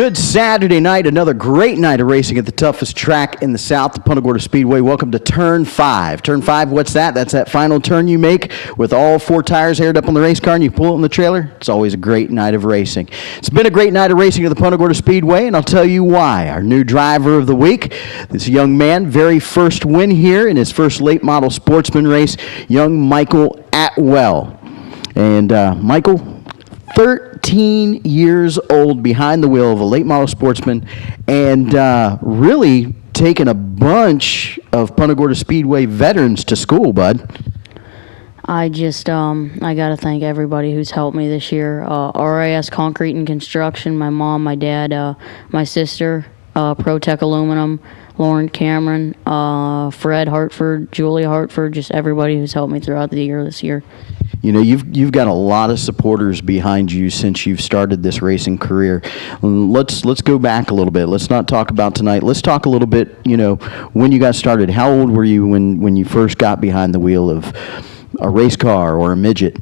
Good Saturday night, another great night of racing at the toughest track in the South, the Punta Gorda Speedway. Welcome to Turn 5. Turn 5, what's that? That's that final turn you make with all four tires aired up on the race car and you pull it in the trailer. It's always a great night of racing. It's been a great night of racing at the Punta Gorda Speedway, and I'll tell you why. Our new driver of the week, this young man, very first win here in his first late model sportsman race, young Michael Atwell. And Michael, 13 years old behind the wheel of a late model sportsman, and really taken a bunch of Punta Gorda Speedway veterans to school, bud. I got to thank everybody who's helped me this year. RIS Concrete and Construction, my mom, my dad, my sister, ProTech Aluminum, Lauren Cameron, Fred Hartford, Julia Hartford, just everybody who's helped me throughout the year this year. You know, you've got a lot of supporters behind you since you've started this racing career. Let's go back a little bit. Let's not talk about tonight. Let's talk a little bit, you know, when you got started. How old were you when you first got behind the wheel of a race car or a midget?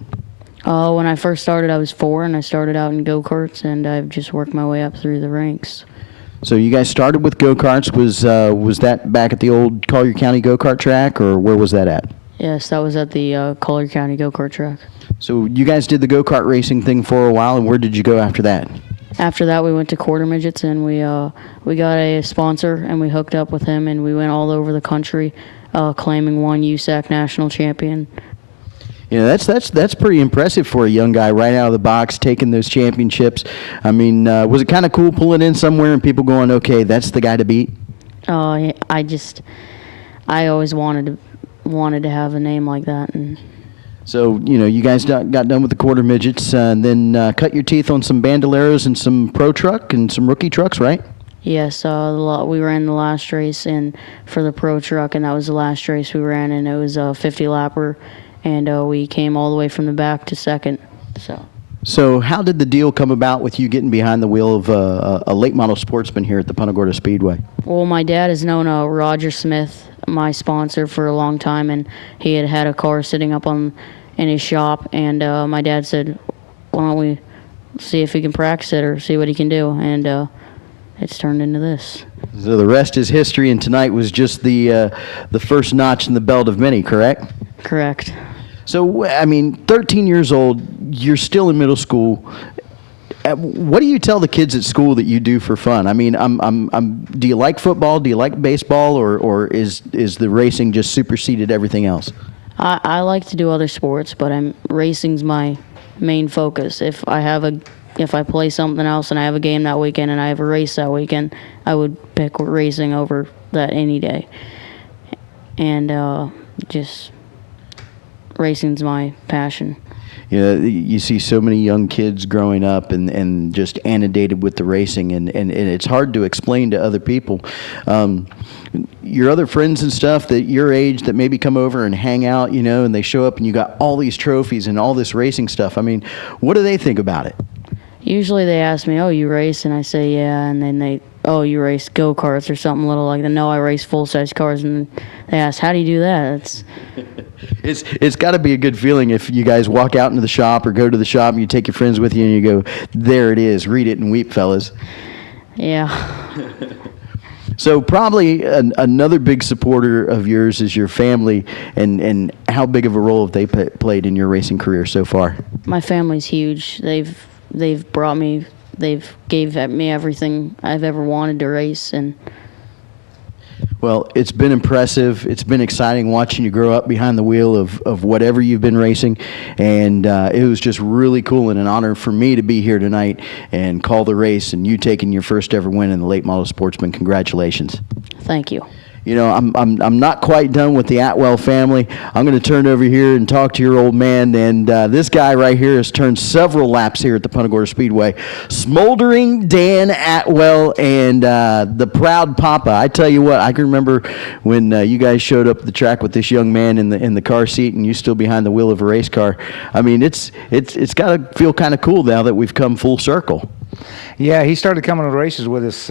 When I first started, I was 4, and I started out in go-karts, and I've just worked my way up through the ranks. So you guys started with go-karts. Was that back at the old Collier County go-kart track, or where was that at? Yes, that was at the Collier County go-kart track. So you guys did the go-kart racing thing for a while, and where did you go after that? After that, we went to Quarter Midgets, and we got a sponsor, and we hooked up with him, and we went all over the country, claiming one USAC national champion. You know, that's pretty impressive for a young guy right out of the box, taking those championships. I mean, was it kind of cool pulling in somewhere and people going, okay, that's the guy to beat? I always wanted to have a name like that. And so, you know, you guys got done with the Quarter Midgets and then cut your teeth on some Bandoleros and some Pro Truck and some rookie trucks, right? Yes, we ran the last race for the Pro Truck, and that was the last race we ran, and it was a 50-lapper. And we came all the way from the back to second. So how did the deal come about with you getting behind the wheel of a late model sportsman here at the Punta Gorda Speedway? Well, my dad has known Roger Smith, my sponsor, for a long time, and he had a car sitting up in his shop. And my dad said, "Why don't we see if he can practice it or see what he can do?" And it's turned into this. So the rest is history, and tonight was just the first notch in the belt of many, correct? Correct. So, I mean, 13 years old, you're still in middle school. What do you tell the kids at school that you do for fun? I mean, do you like football? Do you like baseball? Or is the racing just superseded everything else? I like to do other sports, but racing's my main focus. If I play something else and I have a game that weekend and I have a race that weekend, I would pick racing over that any day. And just racing's my passion. You know, you see so many young kids growing up and just inundated with the racing, and it's hard to explain to other people. Your other friends and stuff that your age that maybe come over and hang out, you know, and they show up and you got all these trophies and all this racing stuff. I mean, what do they think about it? Usually they ask me, "Oh, you race?" And I say, "Yeah." And then "Oh, you race go-karts or something little like that?" "No, I race full-size cars." And they ask, "How do you do that?" It's got to be a good feeling if you guys walk out into the shop or go to the shop and you take your friends with you and you go, "There it is, read it and weep, fellas." Yeah. So probably another big supporter of yours is your family, and how big of a role have they played in your racing career so far? My family's huge. They've brought me, they've gave me everything I've ever wanted to race. And well, it's been impressive. It's been exciting watching you grow up behind the wheel of whatever you've been racing, and it was just really cool and an honor for me to be here tonight and call the race, and you taking your first ever win in the late model sportsman. Congratulations. Thank you. You know, I'm not quite done with the Atwell family. I'm going to turn over here and talk to your old man. And this guy right here has turned several laps here at the Punta Gorda Speedway. Smoldering Dan Atwell and the proud papa. I tell you what, I can remember when you guys showed up at the track with this young man in the car seat, and you still behind the wheel of a race car. I mean, it's got to feel kind of cool now that we've come full circle. Yeah, he started coming to races with us.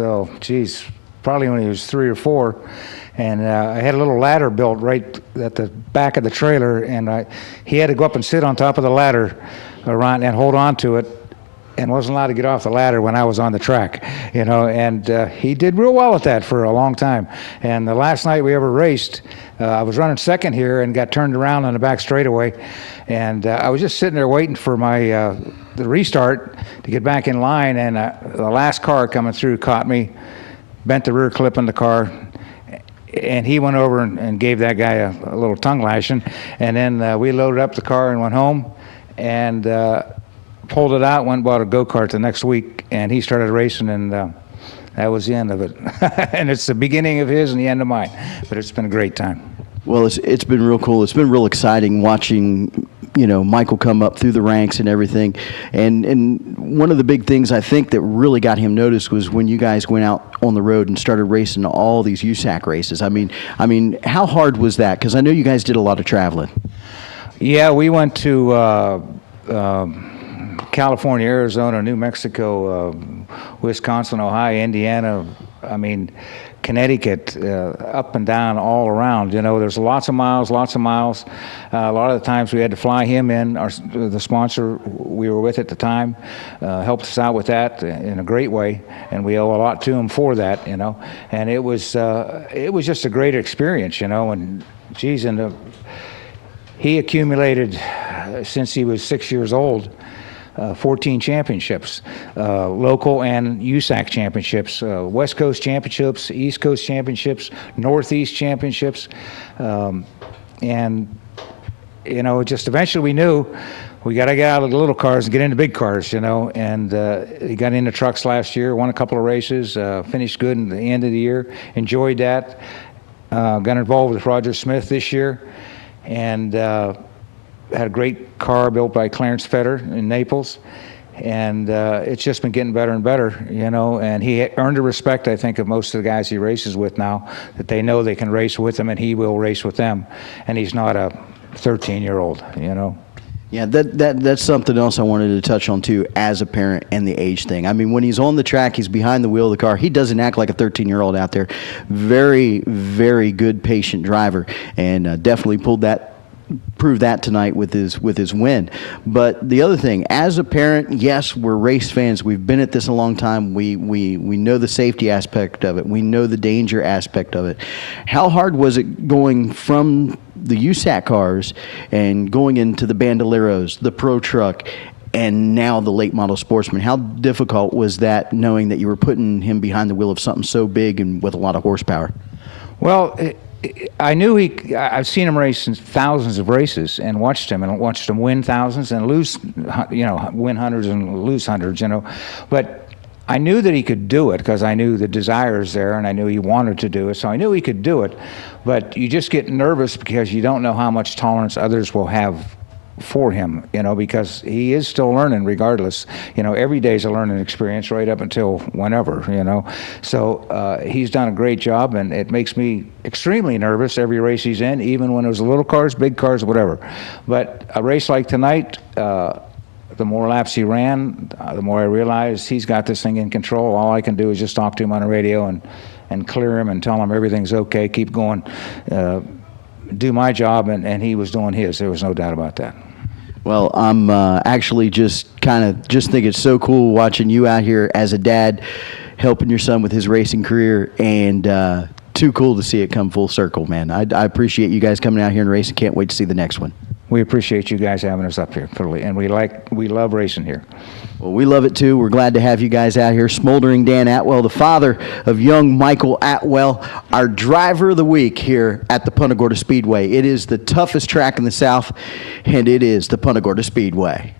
Probably when he was 3 or 4. And I had a little ladder built right at the back of the trailer, and he had to go up and sit on top of the ladder around and hold on to it and wasn't allowed to get off the ladder when I was on the track, you know, and he did real well at that for a long time. And the last night we ever raced, I was running second here and got turned around on the back straightaway, and I was just sitting there waiting for my the restart to get back in line, and the last car coming through caught me, bent the rear clip in the car, and he went over and gave that guy a little tongue lashing, and then we loaded up the car and went home, and pulled it out, went and bought a go-kart the next week, and he started racing, and that was the end of it. And it's the beginning of his and the end of mine, but it's been a great time. Well, it's been real cool. It's been real exciting watching, you know, Michael come up through the ranks and everything. And one of the big things I think that really got him noticed was when you guys went out on the road and started racing all these USAC races. I mean, how hard was that? Because I know you guys did a lot of traveling. Yeah, we went to California, Arizona, New Mexico, Wisconsin, Ohio, Indiana, I mean, Connecticut, up and down, all around. You know, there's lots of miles. A lot of the times we had to fly him in. The sponsor we were with at the time helped us out with that in a great way, and we owe a lot to him for that, you know. And it was just a great experience, you know, and geez, he accumulated, since he was 6 years old, 14 championships, local and USAC championships, West Coast championships, East Coast championships, Northeast championships, and you know, just eventually we knew we got to get out of the little cars and get into big cars, you know. And he got into trucks last year, won a couple of races, finished good in the end of the year, enjoyed that. Got involved with Roger Smith this year, and had a great car built by Clarence Fetter in Naples, and it's just been getting better and better, you know. And he earned the respect, I think, of most of the guys he races with now, that they know they can race with him and he will race with them, and he's not a 13-year-old, you know. Yeah, that's something else I wanted to touch on too, as a parent, and the age thing. I mean, when he's on the track, he's behind the wheel of the car. He doesn't act like a 13-year-old out there. Very, very good, patient driver, and definitely proved that tonight with his win. But the other thing, as a parent, yes, we're race fans. We've been at this a long time. We know the safety aspect of it. We know the danger aspect of it. How hard was it going from the USAC cars and going into the Bandoleros, the Pro Truck, and now the late model Sportsman? How difficult was that, knowing that you were putting him behind the wheel of something so big and with a lot of horsepower? Well, I knew I've seen him race in thousands of races and watched him win thousands and lose, you know, win hundreds and lose hundreds, you know. But I knew that he could do it because I knew the desires there, and I knew he wanted to do it. So I knew he could do it. But you just get nervous because you don't know how much tolerance others will have for him, you know, because he is still learning regardless. You know, every day's a learning experience right up until whenever, you know. So he's done a great job, and it makes me extremely nervous every race he's in, even when it was little cars, big cars, whatever. But a race like tonight, the more laps he ran, the more I realized he's got this thing in control. All I can do is just talk to him on the radio and clear him and tell him everything's okay, keep going, do my job, and he was doing his. There was no doubt about that. Well, I'm actually just think it's so cool watching you out here as a dad, helping your son with his racing career, and too cool to see it come full circle, man. I appreciate you guys coming out here and racing. Can't wait to see the next one. We appreciate you guys having us up here, totally, and we love racing here. Well, we love it too. We're glad to have you guys out here. Smoldering Dan Atwell, the father of young Michael Atwell, our driver of the week here at the Punta Gorda Speedway. It is the toughest track in the South, and it is the Punta Gorda Speedway.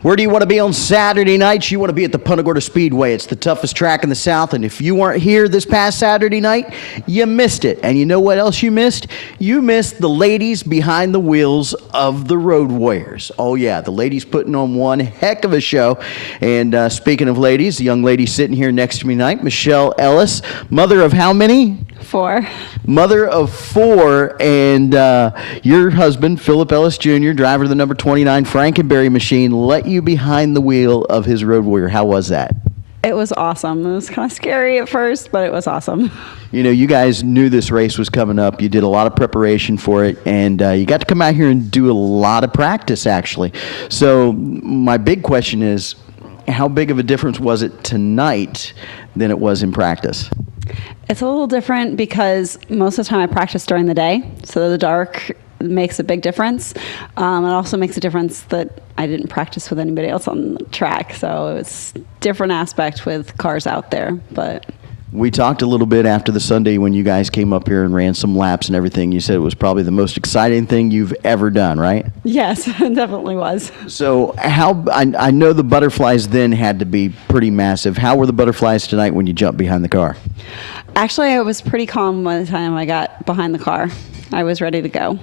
Where do you want to be on Saturday nights? You want to be at the Punta Gorda Speedway. It's the toughest track in the South, and if you weren't here this past Saturday night, you missed it. And you know what else you missed? You missed the ladies behind the wheels of the Road Warriors. Oh, yeah, the ladies putting on one heck of a show. And speaking of ladies, the young lady sitting here next to me tonight, Michelle Ellis, mother of how many? 4. Mother of 4, and your husband, Philip Ellis Jr., driver of the number 29 Frankenberry machine, let you behind the wheel of his Road Warrior. How was that? It was awesome. It was kind of scary at first, but it was awesome. You know, you guys knew this race was coming up. You did a lot of preparation for it, and you got to come out here and do a lot of practice, actually. So my big question is, how big of a difference was it tonight than it was in practice? It's a little different because most of the time I practice during the day, so the dark makes a big difference. It also makes a difference that I didn't practice with anybody else on the track, so it's different aspect with cars out there. But We talked a little bit after the Sunday when you guys came up here and ran some laps and everything. You said it was probably the most exciting thing you've ever done, right? yes, it definitely was. So I know the butterflies then had to be pretty massive. How were the butterflies tonight when you jumped behind the car? Actually, I was pretty calm by the time I got behind the car. I was ready to go.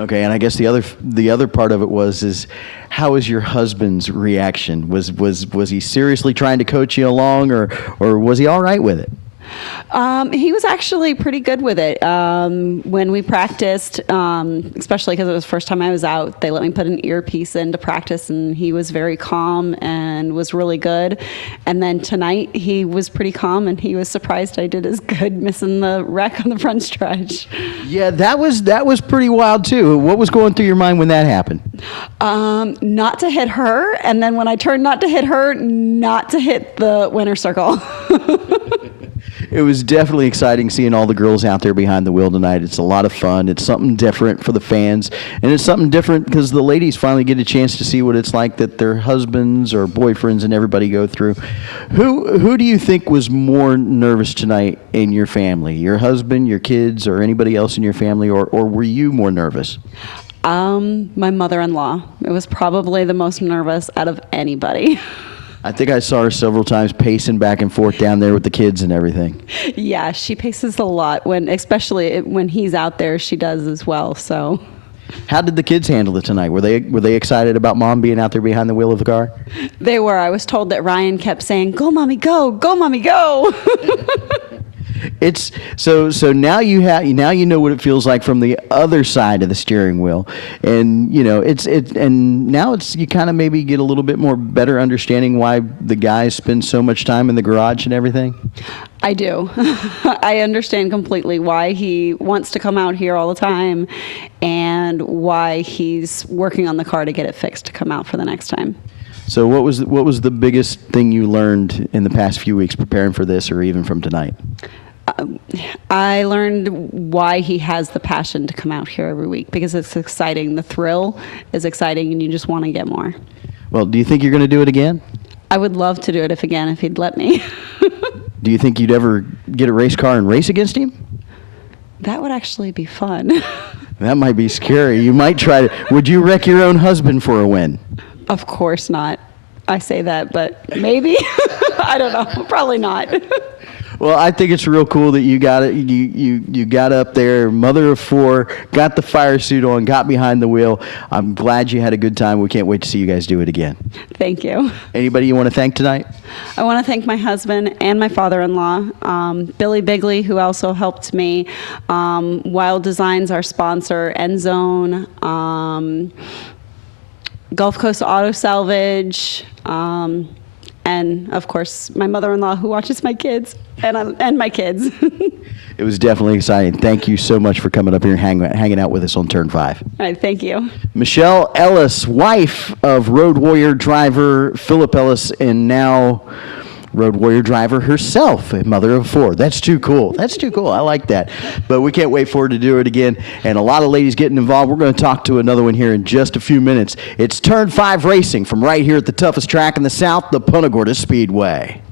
Okay, and I guess the other part of it is how was your husband's reaction? Was he seriously trying to coach you along, or was he all right with it? He was actually pretty good with it. When we practiced, especially because it was the first time I was out, they let me put an earpiece in to practice, and he was very calm and was really good. And then tonight, he was pretty calm, and he was surprised I did as good, missing the wreck on the front stretch. Yeah, that was pretty wild too. What was going through your mind when that happened? Not to hit her, and then when I turned not to hit her, not to hit the winner circle. It was definitely exciting seeing all the girls out there behind the wheel tonight. It's a lot of fun. It's something different for the fans, and it's something different because the ladies finally get a chance to see what it's like that their husbands or boyfriends and everybody go through. Who do you think was more nervous tonight in your family? Your husband, your kids, or anybody else in your family, or were you more nervous? My mother-in-law. It was probably the most nervous out of anybody. I think I saw her several times pacing back and forth down there with the kids and everything. Yeah, she paces a lot especially when he's out there. She does as well. So, How did the kids handle it tonight? Were they excited about Mom being out there behind the wheel of the car? they were. I was told that Ryan kept saying, "Go, mommy, go! Go, mommy, go!" It's so now you know what it feels like from the other side of the steering wheel, and now you kind of maybe get a little bit more better understanding why the guys spend so much time in the garage and everything. I do. I understand completely why he wants to come out here all the time, and why he's working on the car to get it fixed to come out for the next time. So what was the biggest thing you learned in the past few weeks preparing for this, or even from tonight? I learned why he has the passion to come out here every week, because it's exciting. The thrill is exciting, and you just want to get more. Well, do you think you're going to do it again? I would love to do it again if he'd let me. Do you think you'd ever get a race car and race against him? That would actually be fun. That might be scary. You might try to. Would you wreck your own husband for a win? Of course not. I say that, but maybe. I don't know. Probably not. Well, I think it's real cool that you got it. You got up there, mother of four, got the fire suit on, got behind the wheel. I'm glad you had a good time. We can't wait to see you guys do it again. Thank you. Anybody you want to thank tonight? I want to thank my husband and my father-in-law, Billy Bigley, who also helped me, Wild Designs, our sponsor, End Zone, Gulf Coast Auto Salvage, and of course my mother-in-law, who watches my kids and my kids. It was definitely exciting. Thank you so much for coming up here and hanging out with us on Turn 5. All right, thank you. Michelle Ellis, wife of Road Warrior driver Philip Ellis, and now Road Warrior driver herself, a mother of four. That's too cool. That's too cool. I like that. But we can't wait for her to do it again. And a lot of ladies getting involved. We're going to talk to another one here in just a few minutes. It's Turn 5 racing from right here at the toughest track in the South, the Punta Gorda Speedway.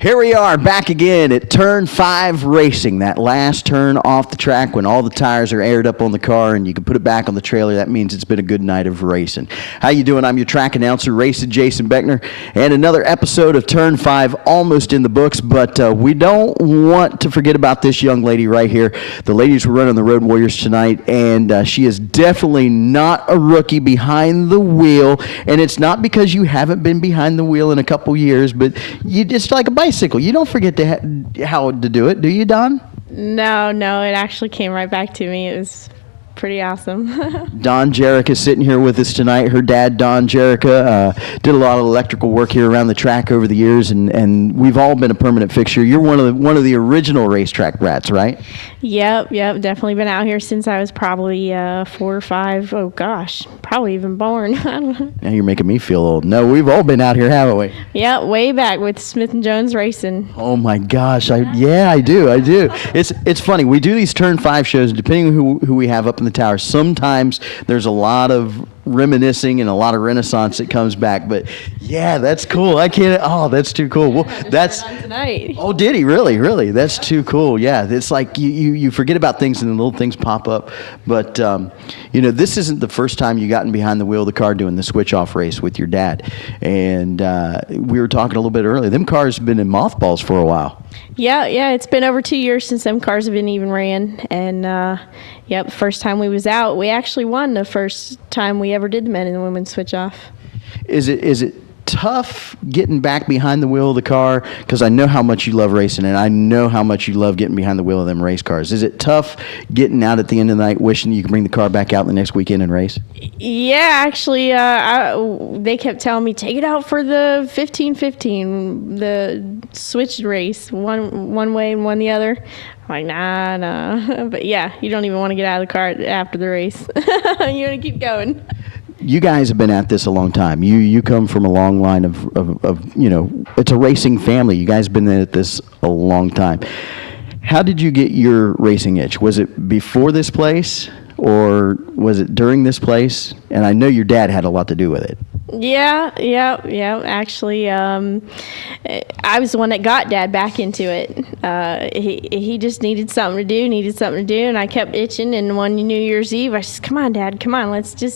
Here we are back again at Turn 5 racing, that last turn off the track when all the tires are aired up on the car and you can put it back on the trailer. That means it's been a good night of racing. How you doing? I'm your track announcer, Racing Jason Beckner, and another episode of Turn 5 almost in the books, but we don't want to forget about this young lady right here. The ladies were running the Road Warriors tonight, and she is definitely not a rookie behind the wheel, and it's not because you haven't been behind the wheel in a couple years, but it's like a bicycle. You don't forget how to do it, do you, Don? No, it actually came right back to me. It was pretty awesome. Don Jerica sitting here with us tonight. Her dad, Don Jerica, did a lot of electrical work here around the track over the years, and we've all been a permanent fixture. You're one of the original racetrack brats, right? Yep, definitely been out here since I was probably 4 or 5. Oh gosh, probably even born. I don't know. Now you're making me feel old. No, we've all been out here, haven't we? Yeah, way back with Smith and Jones Racing. Oh my gosh, I do. It's funny. We do these Turn 5 shows, depending on who we have up in the tower. Sometimes there's a lot of reminiscing and a lot of renaissance that comes back, but yeah, that's cool. That's too cool. Well, that's Tonight. Oh, did he really? That's too cool. Yeah, it's like you forget about things and then little things pop up. But this isn't the first time you gotten behind the wheel of the car doing the switch off race with your dad. And we were talking a little bit earlier. Them cars have been in mothballs for a while. Yeah, it's been over 2 years since them cars have been even ran, and the first time we was out, we actually won the first time we ever did the men and the women switch off. Is it tough getting back behind the wheel of the car? Because I know how much you love racing, and I know how much you love getting behind the wheel of them race cars. Is it tough getting out at the end of the night wishing you could bring the car back out the next weekend and race? Yeah, actually, they kept telling me, take it out for the 15-15, the switched race, one way and one the other. I'm like, nah. But yeah, you don't even want to get out of the car after the race. You want to keep going. You guys have been at this a long time. You come from a long line of it's a racing family. You guys have been at this a long time. How did you get your racing itch? Was it before this place or was it during this place? And I know your dad had a lot to do with it. Yeah. Actually, I was the one that got Dad back into it. He just needed something to do, and I kept itching. And one New Year's Eve, I said, "Come on, Dad, come on, let's do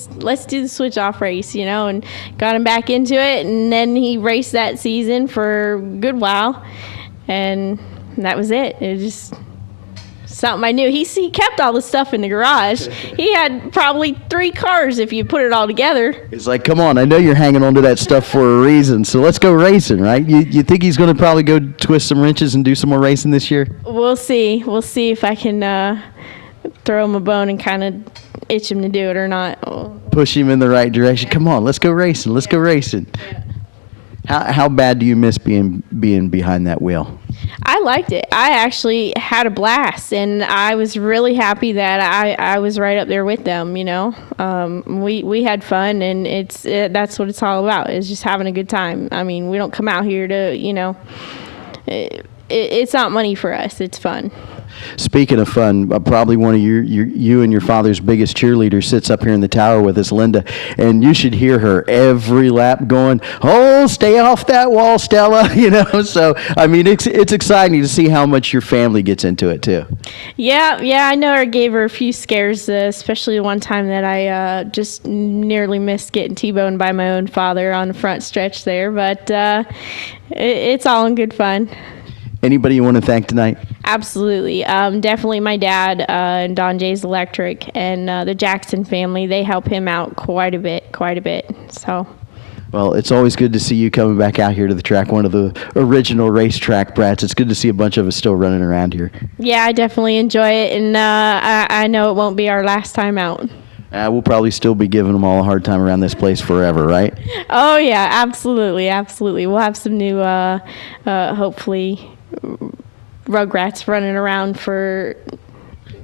the switch off race," and got him back into it. And then he raced that season for a good while, and that was it. It was just something I knew. He kept all the stuff in the garage. He had probably 3 cars if you put it all together. It's like, come on, I know you're hanging on to that stuff for a reason, so let's go racing, right? You think he's going to probably go twist some wrenches and do some more racing this year? We'll see. We'll see if I can throw him a bone and kind of itch him to do it or not. Push him in the right direction. Come on, let's go racing. Let's go racing. How bad do you miss being behind that wheel? I liked it. I actually had a blast, and I was really happy that I was right up there with them. We had fun, and that's what it's all about, is just having a good time. I mean, we don't come out here to it's not money for us. It's fun. Speaking of fun, probably one of you and your father's biggest cheerleaders sits up here in the tower with us, Linda, and you should hear her every lap going, "Oh, stay off that wall, Stella," So, I mean, it's exciting to see how much your family gets into it too. Yeah, I know I gave her a few scares, especially one time that I just nearly missed getting T-boned by my own father on the front stretch there, but it's all in good fun. Anybody you want to thank tonight? Absolutely. Definitely my dad and Don Jay's Electric and the Jackson family. They help him out quite a bit. So. Well, it's always good to see you coming back out here to the track, one of the original racetrack brats. It's good to see a bunch of us still running around here. Yeah, I definitely enjoy it, and I know it won't be our last time out. We'll probably still be giving them all a hard time around this place forever, right? Oh, yeah, absolutely. We'll have some new, hopefully, Rugrats running around for...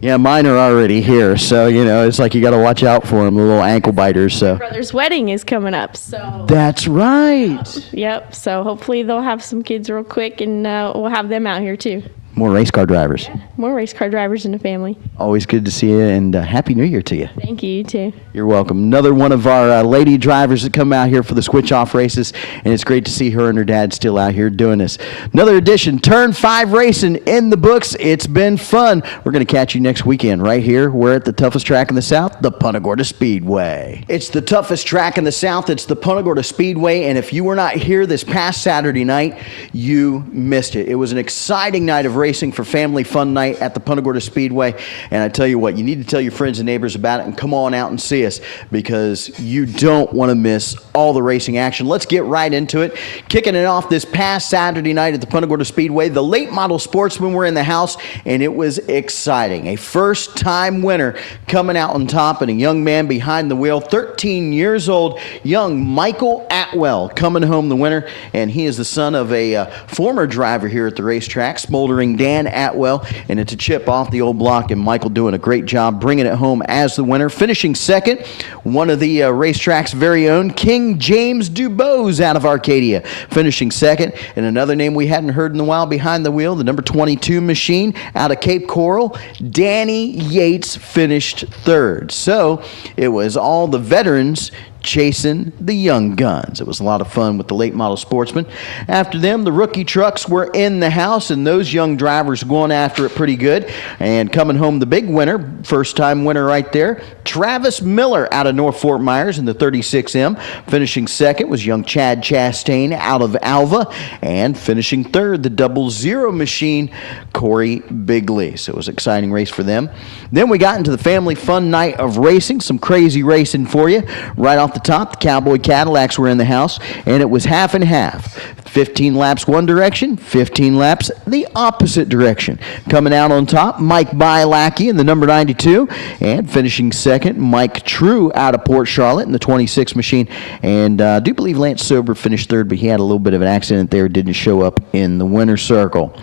Yeah, mine are already here, so, it's like you got to watch out for them, the little ankle biters, so... My brother's wedding is coming up, so... That's right! Yep, so hopefully they'll have some kids real quick, and we'll have them out here, too. More race car drivers. Yeah, more race car drivers in the family. Always good to see you, and Happy New Year to you. Thank you, you too. You're welcome. Another one of our lady drivers that come out here for the switch-off races, and it's great to see her and her dad still out here doing this. Another edition, Turn 5 Racing in the books. It's been fun. We're going to catch you next weekend right here. We're at the toughest track in the South, the Punta Gorda Speedway. It's the toughest track in the South. It's the Punta Gorda Speedway, and if you were not here this past Saturday night, you missed it. It was an exciting night of racing. racing for Family Fun Night at the Punta Gorda Speedway. And I tell you what, you need to tell your friends and neighbors about it and come on out and see us because you don't want to miss all the racing action. Let's get right into it. Kicking it off this past Saturday night at the Punta Gorda Speedway, the late model sportsmen were in the house, and it was exciting. A first-time winner coming out on top, and a young man behind the wheel, 13 years old, young Michael Atwell coming home the winner, and he is the son of a former driver here at the racetrack, smoldering Dan Atwell, and it's a chip off the old block, and Michael doing a great job bringing it home as the winner. Finishing second, one of the racetrack's very own, King James Dubose out of Arcadia, finishing second, and another name we hadn't heard in a while behind the wheel, the number 22 machine out of Cape Coral, Danny Yates finished third. So it was all the veterans chasing the young guns. It was a lot of fun with the late model sportsmen. After them, the rookie trucks were in the house, and those young drivers going after it pretty good. And coming home the big winner, first-time winner right there, Travis Miller out of North Fort Myers in the 36M. Finishing second was young Chad Chastain out of Alva. And finishing third, the 00 machine, Corey Bigley. So it was an exciting race for them. Then we got into the family fun night of racing, some crazy racing for you. Right off the top, the Cowboy Cadillacs were in the house, and it was half and half. 15 laps one direction, 15 laps the opposite direction. Coming out on top, Mike Bialacki in the number 92, and finishing second, Mike True out of Port Charlotte in the 26 machine. And I do believe Lance Sober finished third, but he had a little bit of an accident there, didn't show up in the winner's circle.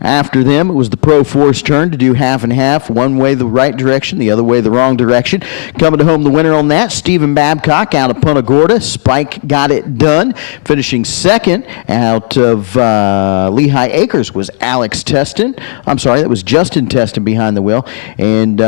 After them, it was the Pro Force turn to do half and half, one way the right direction, the other way the wrong direction. Coming home the winner on that, Stephen Babcock out of Punta Gorda. Spike got it done. Finishing second out of Lehigh Acres was Alex Teston. I'm sorry, that was Justin Teston behind the wheel. And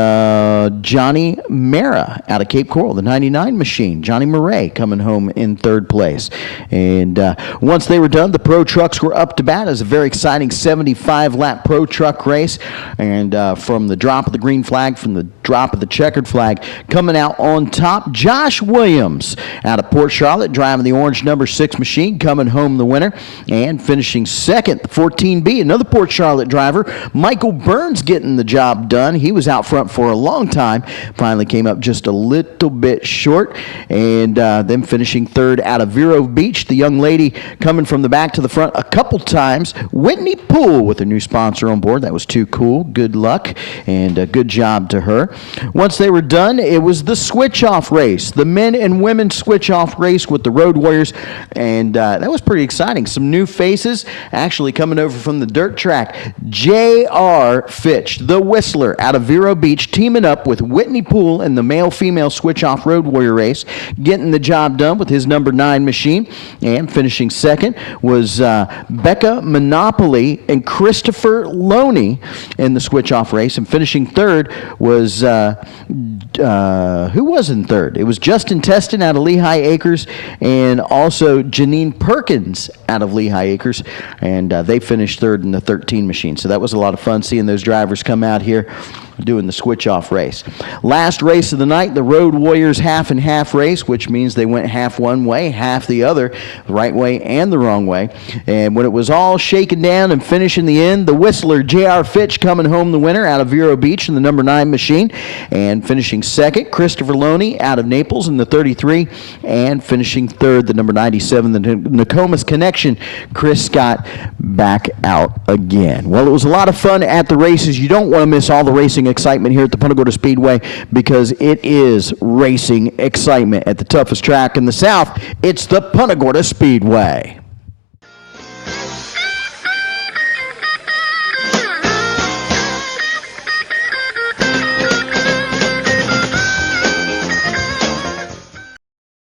Johnny Mara out of Cape Coral, the 99 machine. Johnny Murray coming home in third place. And once they were done, the Pro Trucks were up to bat. It was a very exciting 75-lap Pro Truck race, and from the drop of the green flag, from the drop of the checkered flag, coming out on top, Josh Williams out of Port Charlotte, driving the orange number 6 machine, coming home the winner, and finishing second, the 14B, another Port Charlotte driver, Michael Burns getting the job done. He was out front for a long time, finally came up just a little bit short, and then finishing third out of Vero Beach, the young lady coming from the back to the front a couple times, Whitney Poole with a new sponsor on board. That was too cool. Good luck and a good job to her. Once they were done, it was the switch-off race, the men and women switch-off race with the Road Warriors, and that was pretty exciting. Some new faces actually coming over from the dirt track. J.R. Fitch, the Whistler out of Vero Beach, teaming up with Whitney Poole in the male-female switch-off Road Warrior race, getting the job done with his number 9 machine, and finishing second was Becca Monopoly and Christopher Loney in the switch-off race, and finishing third was, who was in third? It was Justin Teston out of Lehigh Acres, and also Janine Perkins out of Lehigh Acres, and they finished third in the 13 machine. So that was a lot of fun seeing those drivers come out here doing the switch-off race. Last race of the night, the Road Warriors half and half race, which means they went half one way, half the other, the right way and the wrong way. And when it was all shaken down and finished in the end, the Whistler, J.R. Fitch, coming home the winner out of Vero Beach in the number 9 machine, and finishing second, Christopher Loney out of Naples in the 33, and finishing third, the number 97, the Nokomis Connection, Chris Scott, back out again. Well, it was a lot of fun at the races. You don't want to miss all the racing excitement here at the Punta Gorda Speedway because it is racing excitement at the toughest track in the South. It's the Punta Gorda Speedway.